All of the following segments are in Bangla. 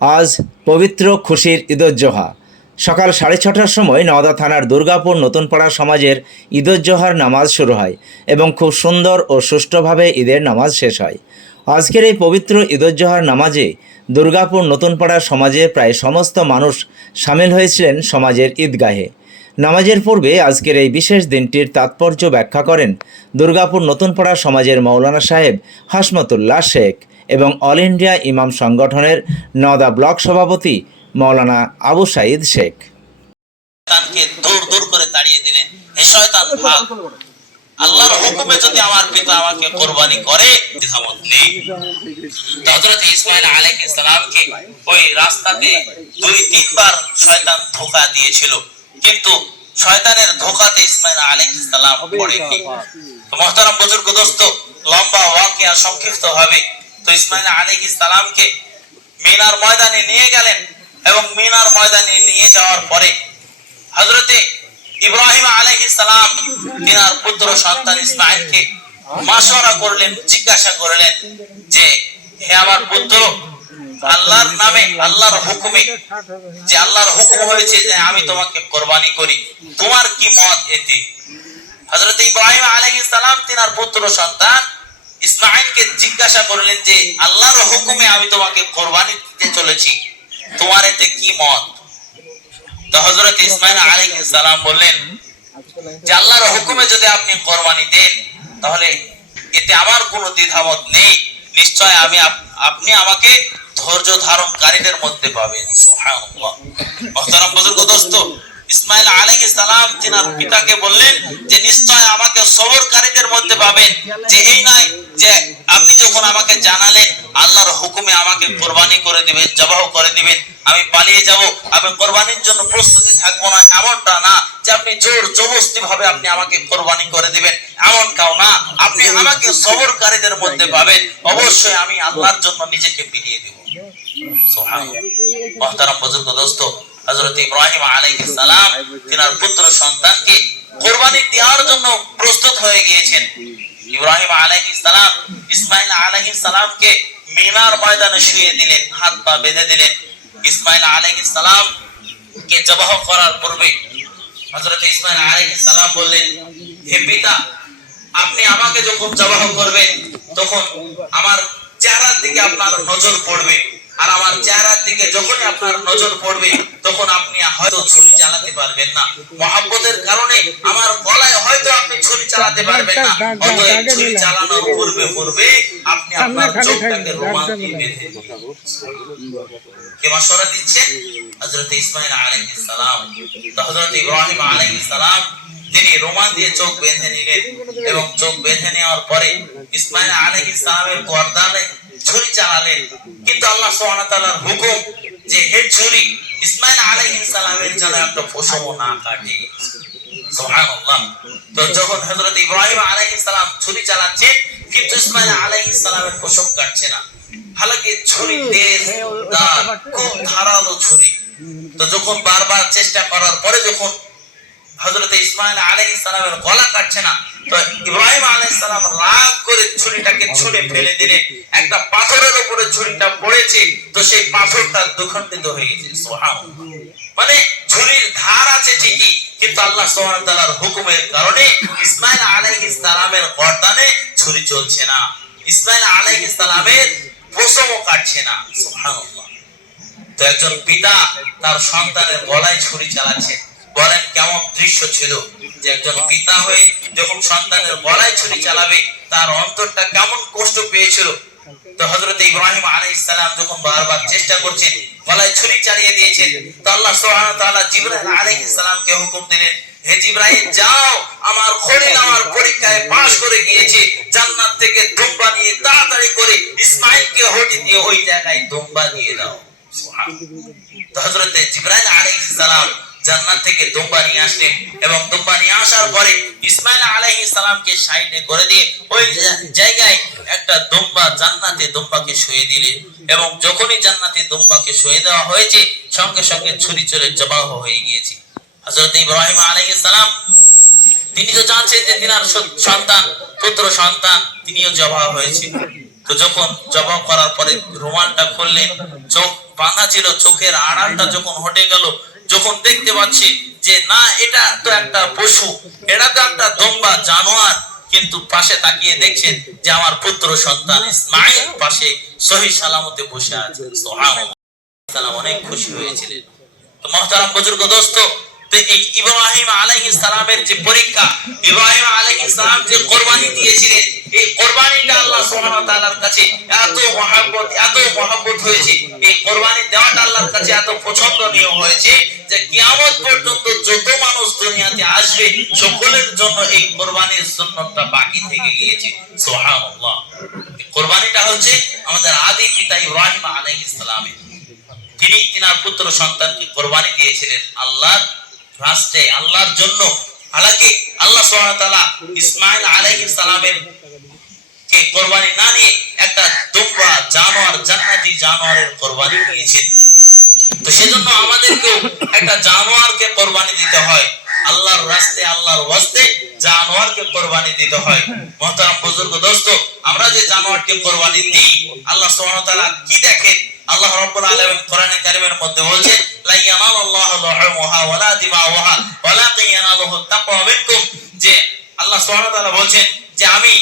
আজ পবিত্র খুশির ঈদুজ্জোহা। সকাল সাড়ে ছটার সময় নওদা থানার দুর্গাপুর নতুনপাড়া সমাজের ঈদুজ্জোহার নামাজ শুরু হয় এবং খুব সুন্দর ও সুষ্ঠুভাবে ঈদের নামাজ শেষ হয়। আজকের এই পবিত্র ঈদুজ্জোহার নামাজে দুর্গাপুর নতুনপাড়া সমাজে প্রায় সমস্ত মানুষ সামিল হয়েছিলেন সমাজের ঈদগাহে। নামাজের পূর্বে আজকের এই বিশেষ দিনটির তাৎপর্য ব্যাখ্যা করেন দুর্গাপুর নতুনপাড়া সমাজের মৌলানা সাহেব হাসমতুল্লাহ শেখ। এবং অল ইন্ডিয়া ইমাম সংগঠনের নওদা ব্লক সভাপতি মৌলানা আবু সাইদ শেখ দূর দূর করে তাড়িয়ে দিলেন হে শয়তান ভাগ আল্লাহর হুকুমে যদি আমার পিতা আমাকে করে নেই। হযরত ইসমাইল আলাইহিস সালামকে ওই রাস্তাতে দুই, তিনবার শয়তান ধোঁকা দিয়েছিল। কিন্তু শয়তানের ধোঁকাতে ইসমাইল আলাইহিস সালাম পড়েনি বুজুর্গ দোস্ত, লম্বা ওয়াকিয়া সংক্ষিপ্ত হবে তো ইসমাইল আলাইহিস সালামকে মিনার ময়দানে নিয়ে গেলেন এবং মিনার ময়দানে নিয়ে যাওয়ার পরে হজরতে ইব্রাহিম আলাইহিস সালাম তিনার পুত্র সন্তান ইসমাইলকে মাশওয়ারা করলেন, জিজ্ঞাসা করলেন যে, হে আমার পুত্র, আল্লাহর নামে, আল্লাহর হুকুমে, যে আল্লাহর হুকুম হয়েছে যে আমি তোমাকে কোরবানি করি, তোমার কি মত এতে? হযরত ইব্রাহিম আলাইহিস সালাম তিনার পুত্র সন্তান ইসমাইলকে জিজ্ঞাসা করলেন যে, আল্লাহর হুকুমে আমি তোমাকে কোরবানি দিতে চলেছি, তোমার এতে কি মত? তো হযরত ইসমাইল বললেন যে, আল্লাহর হুকুমে যদি আপনি কোরবানি দেন, তাহলে এতে আমার কোনো দ্বিধামত নেই। নিশ্চয় আমি আপনি আমাকে ধৈর্য ধারণকারীদের মধ্যে পাবেন। সুবহানাল্লাহ। বুজুর্গ, দোস্ত ইসমাইল আলাইহিস সালাম, তিনার পিতাকে বললেন যে, নিশ্চয় আমাকে সবরকারীদের মধ্যে পাবেন। যে, এই নয় যে, আপনি যখন আমাকে জানালেন, আল্লাহর হুকুমে আমাকে কোরবানি করে দিবেন, জবাহ করে দিবেন, আমি পালিয়ে যাব, আমি কোরবানির জন্য প্রস্তুতি থাকব না, এমনটা না যে, আপনি জোর জবস্তি ভাবে আপনি আমাকে কোরবানি করে দিবেন। এমন কাউ না। আপনি আমাকে সবরকারীদের মধ্যে পাবেন। অবশ্যই আমি আল্লাহর জন্য নিজেকে বিলিয়ে দেব। সুবহানাল্লাহ। মহতারাম বুজুর্গ, দোস্ত হযরত ইব্রাহিম আলাইহিস সালাম, তিনার পুত্র সন্তানকে কোরবানি দেওয়ার জন্য প্রস্তুত হয়ে গিয়েছেন। ইব্রাহিম আলাইহিস সালাম ইসমাইল আলাইহিস সালামকে মিনার ময়দানে শুয়ে দিলেন, হাত পা বেঁধে দিলেন। ইসমাইল আলাইহিস সালাম কে জবাহ করার পূর্বে হযরত ইসমাইল আলাইহিস সালাম বললেন, হে পিতা, আপনি আমাকে যখন জবাহ করবেন, তখন আমার চেহারার দিকে আপনার নজর পড়বে। আর আমার চেহারার দিকে যখনই আপনার নজর পড়বে তখন আপনি হয়তো ছুরি চালাতে পারবেন না। মহাব্বতের কারণে আমার গলায় হয়তো আপনি ছুরি চালাতে পারবেন না। অতএব ছুরি চালানোর পূর্বে পূর্বে আপনি আপনার চোখটাকে দিয়ে বেঁধে কে মাশওয়ারা দিচ্ছেন? হযরত ইসমাইল আলাইহিস সালাম। তো হযরত ইব্রাহিম আলাইহিস সালাম তিনি রোমান দিয়ে চোখ বেঁধে নিলেন এবং চোখ বেঁধে নেওয়ার পরে ইসমাইল আলাইহিস সালামের গর্দানে ছুরি চালালেন কিন্তু আল্লাহ তাআলার হুকুম যে, হে ছুরি ইসমাইল আলাইহিস সালামের যেন একটা পশম না কাটে তো যখন হযরত ইব্রাহিম সালাম ছুরি কিন্তু ইসমাইল সালামের কাটছে না। হালাকি ছুরি তেজ খুব ধারালো ছুরি তো যখন বারবার চেষ্টা করার পরে যখন হযরত ইসমাইল আলাইহিস সালামের গলা কাটছে না। তো ইব্রাহিম আলাইহিস সালাম রাগ করে ছুরিটাকে ছুঁড়ে ফেলে দিলেন একটা পাথরের উপরে ছুরিটা পড়েছে, তো সেই পাথরটা দুখণ্ডিত হয়ে গেছে। সুবহানাল্লাহ। মানে ছুরির ধার আছে ঠিকই, কিন্তু আল্লাহ ওয়া হুকুমের কারণে ইসমাইল আলাইহিস সালামের গর্দানে ছুরি চলছে না। ইসমাইল আলাইহিস সালামের পশমও কাটছে না। সুবহানাল্লাহ। তো একজন পিতা তার সন্তানের গলায় ছুরি চালাচ্ছে। বলেন কেমন দৃশ্য ছিল? যে একজন পিতা হয়ে যখন সন্তানের গলায় ছুরি চালাবে, তার অন্তরটা কেমন কষ্ট পেয়েছিল? তো হযরত ইব্রাহিম আলাইহিস সালাম যখন বারবার চেষ্টা করছেন, গলায় ছুরি চালিয়ে দিয়েছেন, তো আল্লাহ ওয়া তাআলা জিবরাইল আলাইহিস হুকুম দিলেন, হে জিব্রাইল, যাও, আমার খলিল আমার পরীক্ষায় পাশ করে গিয়েছে, জান্নাত থেকে দুম্বা নিয়ে তাড়াতাড়ি করে ইসমাইলকে হটি দিয়ে ওই জায়গায় দুম্বা দিয়ে দাও। তো হযরত জিবরাইল আলাইহিস সালাম জান্নাত থেকে দুম্বা নিয়ে আসলেন এবং দুম্বা নিয়ে আসার পরে ইসমাইল আলাইহিস সালামকে সাইডে করে দিয়ে ওই জায়গায় একটা দুম্বা জান্নাতে দুম্বাকে শুয়ে এবং যখনই জান্নাতে দুম্বাকে শুয়ে দেওয়া হয়েছে, সঙ্গে সঙ্গে ছুরি চলে জবাহ হয়ে গিয়েছে। ইব্রাহিম সালাম, তিনি তো জানছেন যে তিনার সন্তান, পুত্র সন্তান, তিনিও জবাহ হয়েছে। তো যখন জবাহ করার পরে রুমালটা খুললেন, চোখ বাঁধা ছিল, চোখের আড়ালটা যখন হটে গেল যখন দেখতে পাচ্ছি যে না, এটা তো একটা পশু, এটা তো একটা দম্বা জানোয়ার, কিন্তু পাশে তাকিয়ে দেখছেন যে আমার পুত্র সন্তান ইসমাইল পাশে সহি সালামতে বসে আছে। অনেক খুশি হয়েছিলেন তো মহতারাম বুজুর্গ, দোস্ত এই ইব্রাহিম আলাইহিস সালামের যে পরীক্ষা, ইব্রাহিম আলাইহিস সালাম যে কোরবানি দিয়েছিলেন, এই কোরবানিটা আল্লাহ সুবহানাহু ওয়া তাআলার কাছে এত মহব্বত এত মহব্বত হয়েছে। এই কোরবানি দেওয়াটা আল্লাহর কাছে এত পছন্দনীয় হয়েছে যে কিয়ামত পর্যন্ত যত মানুষ দুনিয়াতে আসবে, সকলের জন্য এই কোরবানির সুন্নতটা বাকি থেকে গিয়েছে। সুবহানাল্লাহ। কোরবানিটা হচ্ছে আমাদের আদি পিতা ইব্রাহিম আলাইহিস সালামের। তিনি, তিনার পুত্র সন্তানকে কোরবানি দিয়েছিলেন আল্লাহর রাস্তায় আল্লাহর জন্য। হালাকি আল্লাহ তাআলা ইসমাইল আলাইহিস সালামের কে কোরবানি না নিয়ে একটা দুম্বা জানোয়ার, জান্নাতি জানোয়ারের কোরবানি দিয়েছেন তো সেজন্য আমাদেরকেও একটা জানোয়ারকে কোরবানি দিতে হয়। আল্লাহর রাস্তে, আল্লাহর ওয়াস্তে জানোয়ারকে কোরবানি দিতে হয়। মহতারাম বুজুর্গ, দোস্ত, আমরা যে জানোয়ারকে কোরবানি দিই, আল্লাহ সুবহানাহু কি দেখেন? আল্লাহ রাব্বুল আলামিন কোরআনে কারীমের মধ্যে বলছেন লা ইয়ানালাল্লাহু লুহুমুহা ওয়ালা দিমাউহা ওয়ালাকিন ইয়ানালুহু তাকওয়া মিনকুম। যে আল্লাহ সুবহানাহু ওয়া তাআলা বলছেন যে আমি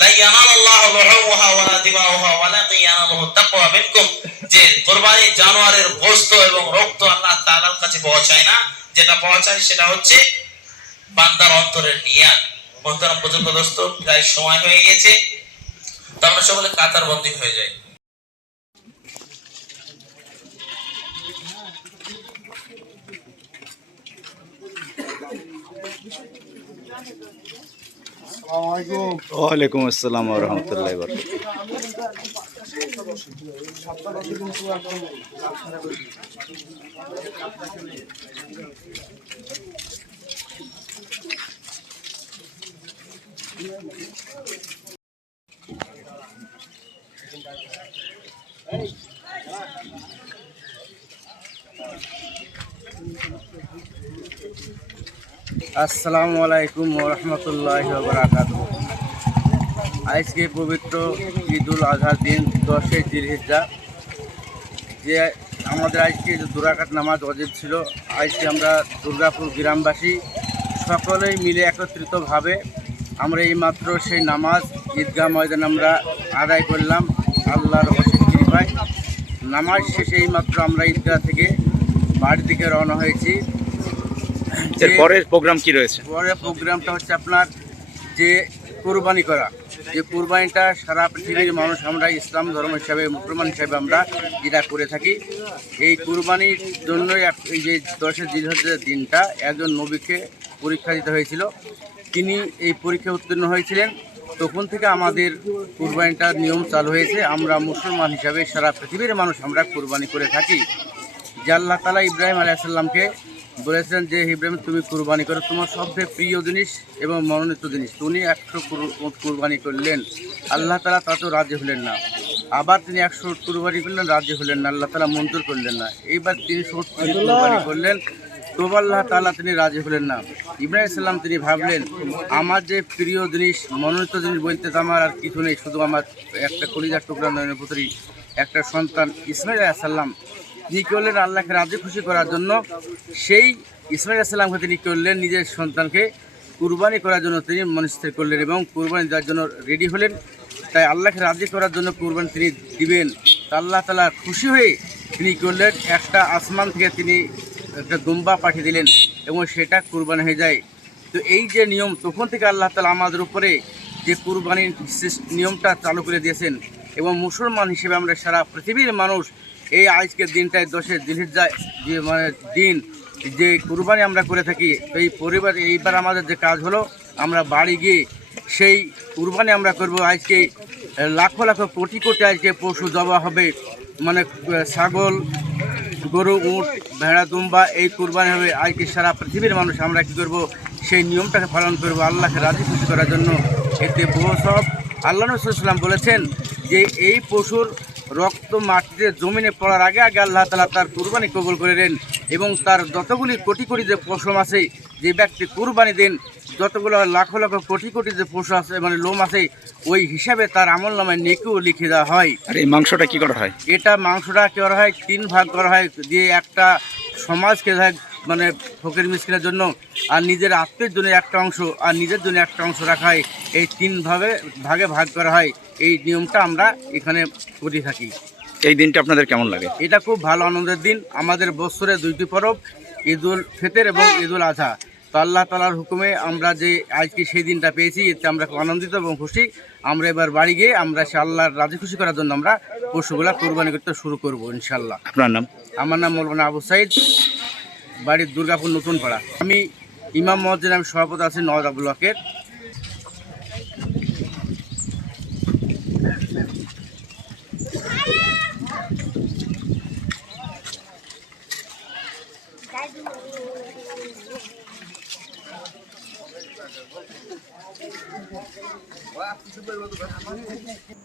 লা ইয়ানালাল্লাহু লুহুমুহা ওয়ালা দিমাউহা ওয়ালাকিন ইয়ানালুহু তাকওয়া মিনকুম। যে কুরবানি জানোয়ারের গোশত এবং রক্ত আল্লাহ তাআলার কাছে পৌঁছায় না, যেটা পৌঁছায় সেটা হচ্ছে বান্দার অন্তরের নিয়াত মোহতারাম বুজুর্গ, দোস্ত, প্রায় সময় হয়ে গেছে, তো আমরা সকলে কাতার বন্দী হয়ে যাই। ওয়ালাইকুম আসসালাম রহমতুল্লাহ আসসালামু আলাইকুম রহমতুল্লাহ বরাকাত আজকে পবিত্র ঈদুল আজহার দিন, দশই জিলহিজ্জা। যে আমাদের আজকে যে দুরাকাত নামাজ অজিব ছিল, আজকে আমরা দুর্গাপুর গ্রামবাসী সকলেই মিলে একত্রিতভাবে আমরা এই মাত্র সেই নামাজ ঈদগাহ ময়দান আমরা আদায় করলাম আল্লাহর কৃপায়। নামাজ শেষে এই মাত্র আমরা ঈদগাহ থেকে বাড়ির দিকে রওনা হয়েছি। এর পরের প্রোগ্রাম কি রয়েছে? পরের প্রোগ্রামটা হচ্ছে আপনার যে কোরবানি করা। যে কোরবানিটা সারা পৃথিবীর মানুষ আমরা ইসলাম ধর্ম হিসাবে মুসলমান হিসাবে আমরা যেটা করে থাকি। এই কোরবানির জন্যই এই যে দশের জিলহজের দিনটা একজন নবীকে পরীক্ষা দিতে হয়েছিল। তিনি এই পরীক্ষায় উত্তীর্ণ হয়েছিলেন। তখন থেকে আমাদের কোরবানিটার নিয়ম চালু হয়েছে। আমরা মুসলমান হিসাবে সারা পৃথিবীর মানুষ আমরা কোরবানি করে থাকি। যে আল্লাহ তালা ইব্রাহিম আলাইসাল্লামকে বলেছেন যে ইব্রাহিম তুমি কুরবানি করো। তোমার সবচেয়ে প্রিয় জিনিস এবং মনোনীত জিনিস। তুমি একশো কুর- কুরবানি করলেন। আল্লাহ তালা তাতেও রাজি হলেন না। আবার তিনি একশো কুরবানি করলেন রাজি হলেন না। আল্লাহ তালা মঞ্জুর করলেন না। এইবার তিনি সত্তর কুরবানি করলেন। তবু আল্লাহ তালা তিনি রাজি হলেন না। ইব্রাহিম সাল্লাম তিনি ভাবলেন আমার যে প্রিয় জিনিস মনোনীত জিনিস বলতে তো আমার আর কিছু নেই। শুধু আমার একটা কলিজার টুকরা নয়নের পুত্রী একটা সন্তান। ইসমাইল সাল্লাম কি করলেন আল্লাহকে রাজি খুশি করার জন্য? সেই ইসমাইল সাল্লামকে তিনি করলেন, নিজের সন্তানকে কুরবানি করার জন্য তিনি মনস্থির করলেন এবং কুরবানি দেওয়ার জন্য রেডি হলেন। তাই আল্লাহকে রাজি করার জন্য কুরবানি তিনি দিবেন। আল্লাহ তালা খুশি হয়ে তিনি করলেন, একটা আসমান থেকে তিনি একটা দুম্বা পাঠিয়ে দিলেন এবং সেটা কুরবানি হয়ে যায়। তো এই যে নিয়ম, তখন থেকে আল্লাহ তালা আমাদের উপরে যে কুরবানির নিয়মটা চালু করে দিয়েছেন এবং মুসলমান হিসেবে আমরা সারা পৃথিবীর মানুষ এই আজকের দিনটায় দশের দিলহিজ্জা যে মানে দিন, যে কুরবানি আমরা করে থাকি, এই পরিবার এইবার আমাদের যে কাজ হলো, আমরা বাড়ি গিয়ে সেই কুরবানি আমরা করব। আজকে লাখো লাখো কোটি কোটি আজকে পশু দেওয়া হবে। মানে ছাগল, গরু, উট, ভেড়া, দুম্বা, এই কুরবানি হবে। আজকে সারা পৃথিবীর মানুষ আমরা কী করব? সেই নিয়মটাকে পালন করব আল্লাহকে রাজি খুশি করার জন্য। এতে বহু সব আল্লাহ নসুলাম বলেছেন যে এই পশুর রক্ত মাটিতে জমিনে পড়ার আগে আগে আল্লাহ তালা তার কুরবানি কবুল করে দেন এবং তার যতগুলি কোটি কোটি যে পশম আছে যে ব্যক্তি কুরবানি দেন যতগুলো লাখো লাখো কোটি কোটি যে পশু আছে মানে লোম আছে ওই হিসাবে তার আমল নামায় নেকিও লিখে দেওয়া হয়। আর এই মাংসটা কি করা হয়? এটা মাংসটা করা হয়? তিন ভাগ করা হয় দিয়ে একটা সমাজকে মানে ফকির মিসকিনের জন্য আর নিজের আত্মীয়ের জন্য একটা অংশ আর নিজের জন্য একটা অংশ রাখা হয়। এই তিন ভাগে ভাগে ভাগ করা হয়। এই নিয়মটা আমরা এখানে করে থাকি। এই দিনটা আপনাদের কেমন লাগে? এটা খুব ভালো আনন্দের দিন। আমাদের বছরে দুইটি পরব ঈদুল ফেতের এবং ঈদুল আজহা তো আল্লাহ তালার হুকুমে আমরা যে আজকে সেই দিনটা পেয়েছি এতে আমরা খুব আনন্দিত এবং খুশি। আমরা এবার বাড়ি গিয়ে আমরা সে আল্লাহর রাজি খুশি করার জন্য আমরা পশুগুলা কোরবানি করতে শুরু করব ইনশাল্লাহ আপনার নাম? আমার নাম মৌলানা আবু সাইদ। বাড়ির দুর্গাপুর নতুন পাড়া। আমি ইমাম মসজিদ আমি সভাপতি আছি নওয়াজা ব্লকের।